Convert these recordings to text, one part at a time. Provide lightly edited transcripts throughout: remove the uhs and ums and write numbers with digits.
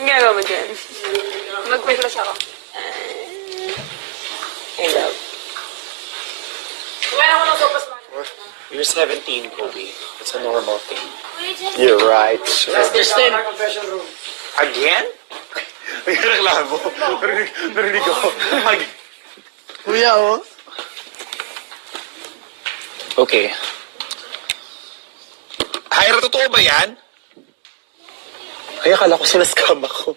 Ang ginagawa mo dyan? Mag-flash ako. I love. Kumain ako ng sopas man. You're 17, Kobe. It's a normal thing. You're right. Justin! Confession room. Again? May reklamo. Narinig ako. Kuya, oh. Okay. Hyra, totoo ba yan? Ay, akala ko sinascam ako.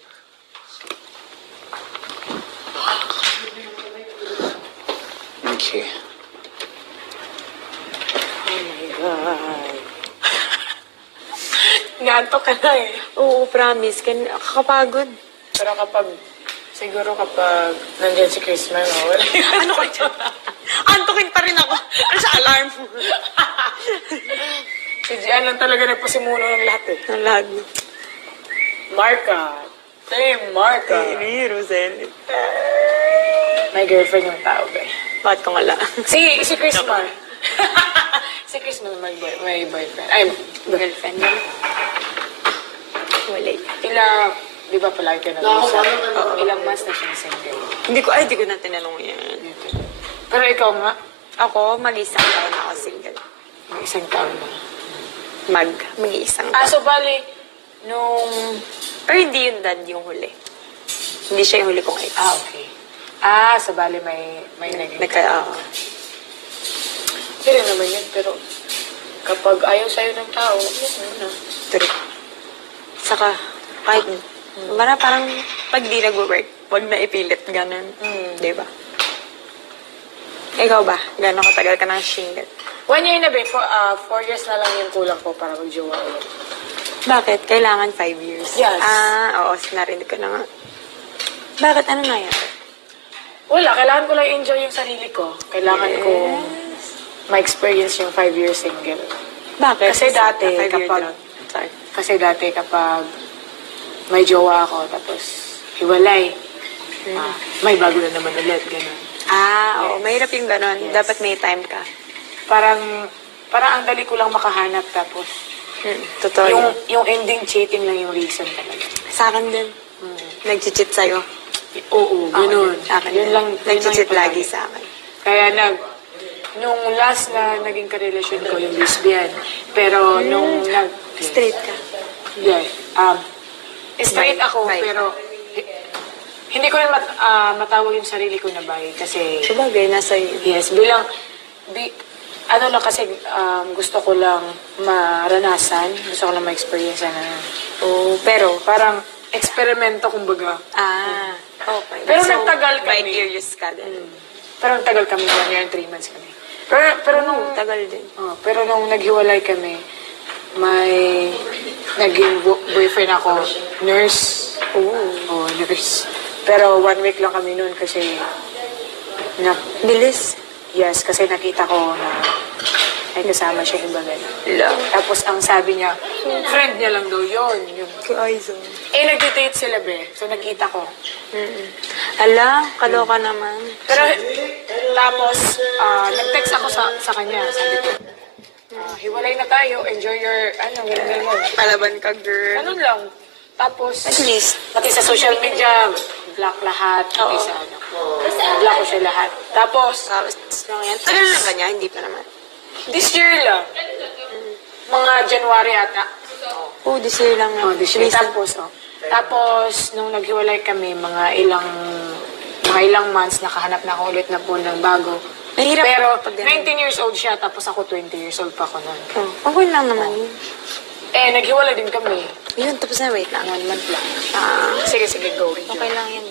Okay. Naantok ka na eh. Oo, promise. Kakapagod. Pero siguro kapag nandiyan si Chris Man, wala. Ano ka dyan? Antokin pa rin ako. Ano sa alarm? Si Gian lang talaga nagpasimuno ng lahat eh. Ang lag. Marka. Same Marka. Ni Rosel. May girlfriend yung tao ba eh. Bakit ko wala? Si Chris Man. Si Chris Man may boyfriend. Ay, Girlfriend yun? Wala. di ba palagi ka nag-usap? Ilang months na siya single. Hindi ko na tinanong yan. Pero ikaw nga, Ako, mag-isang taon ako single. may isang taon na. Mag-iisang taon. So bali, nung... Pero hindi yung dad yung huli. Hindi siya yung huli kong ex. Okay. So bali may naging... Pero naman yun, pero kapag ayaw sa'yo ng tao, yun na. True. Saka, kahit, parang pag di nag-work, wag na ipilit, ganun. Di ba? Ikaw ba? Gano'ng katagal ka ng single? 1 year na ba? 4 years na lang yung kulang ko para mag-jowa ulit. Bakit? Kailangan 5 years? Yes. Oo, narinig ko na nga. Bakit? Ano na yan? Wala, kailangan ko lang enjoy yung sarili ko. Kailangan ko ma-experience yung 5 years single. Bakit? Kasi dati, 5 years kapag... lang. Sorry. Kasi dati kapag may jowa ako, tapos hiwalay, may bago na naman ulit, gano'n. Oo. Mahirap yung gano'n. Yes. Dapat may time ka. Parang ang dali ko lang makahanap, tapos Totoo yun. yung ending cheating lang yung reason talaga. Sa akin din. Nag-cheat sa'yo. Oo, gano'n. Sa akin Yun din. lang. Nag-cheat yun lang lagi yung sa akin. Kaya nung last na naging karelasyon ko, yung lesbian. Pero nung Straight ka. straight ako, Bye. pero hindi ko rin matawag yung sarili ko na bi. Kasi, Sabagay, nasa iyo. yes, ano lang kasi gusto ko lang maranasan, gusto ko lang ma-experience na. Pero, Parang eksperimento, kumbaga. okay. Pero nagtagal By kami. curious ka din. Pero nagtagal kami, 1 year and 3 months kami. Pero nung Tagal din. pero nung naghiwalay kami, may naging boyfriend ako, nurse. Oo, nurse. Pero 1 week lang kami noon kasi Bilis. yes, kasi nakita ko na ay kasama siya yung bagay. Love. Tapos ang sabi niya, friend niya lang daw yun. Kaizo. Nagde-date sila, be. So nakita ko. Ala, kaloka naman. Pero tapos, nag-text ako sa kanya. Sabi ko, hiwalay na tayo. Enjoy your, ganyan. Palaban ka, girl. Ganun lang. Tapos, At least. pati sa social media, block lahat. Pati sa block ko siya lahat. Tapos, Lang yan. Tagal na ba niya? Hindi pa naman. this year lang. Mga January ata. This year lang na. This year. Tapos, nung naghiwalay kami, mga ilang months, nakahanap na ako ulit na po ng bago. Mahirap Pero, pag 19 years old siya, tapos ako 20 years old pa ako nun. Okay lang naman yun. Naghiwalay din kami. Yun, tapos na, wait lang. 1 month lang. Ah, Sige, go. okay lang yan.